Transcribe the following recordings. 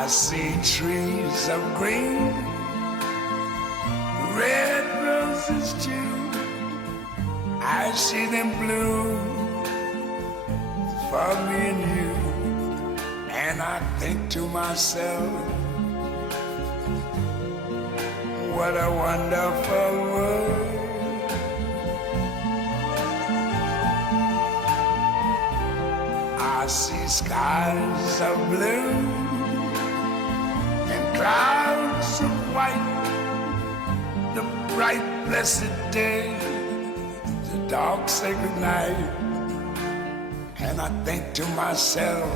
I see trees of green, red roses too. I see them bloom for me and you. And I think to myself, what a wonderful world. I see skies of blue and clouds of white, the bright blessed day, the dark sacred night. And I think to myself,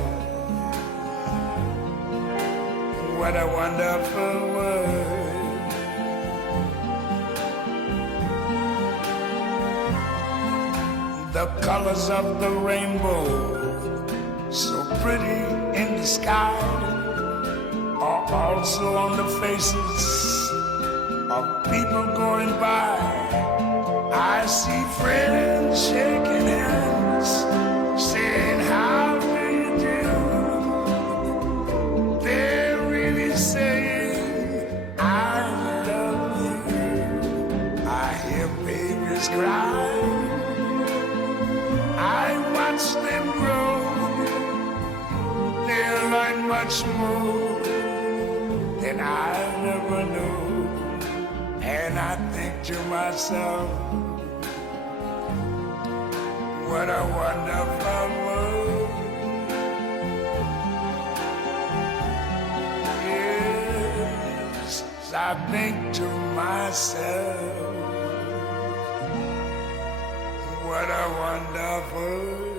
what a wonderful world. The colors of the rainbow, so pretty in the sky, are also on the faces of people going by. I see friends shaking hands, saying, how do you do? They're really saying, I love you. I hear babies cry, I watch them grow. They'll learn much more than I never knew. And I think to myself, what a wonderful world. Yes, I think to myself, what a wonderful world.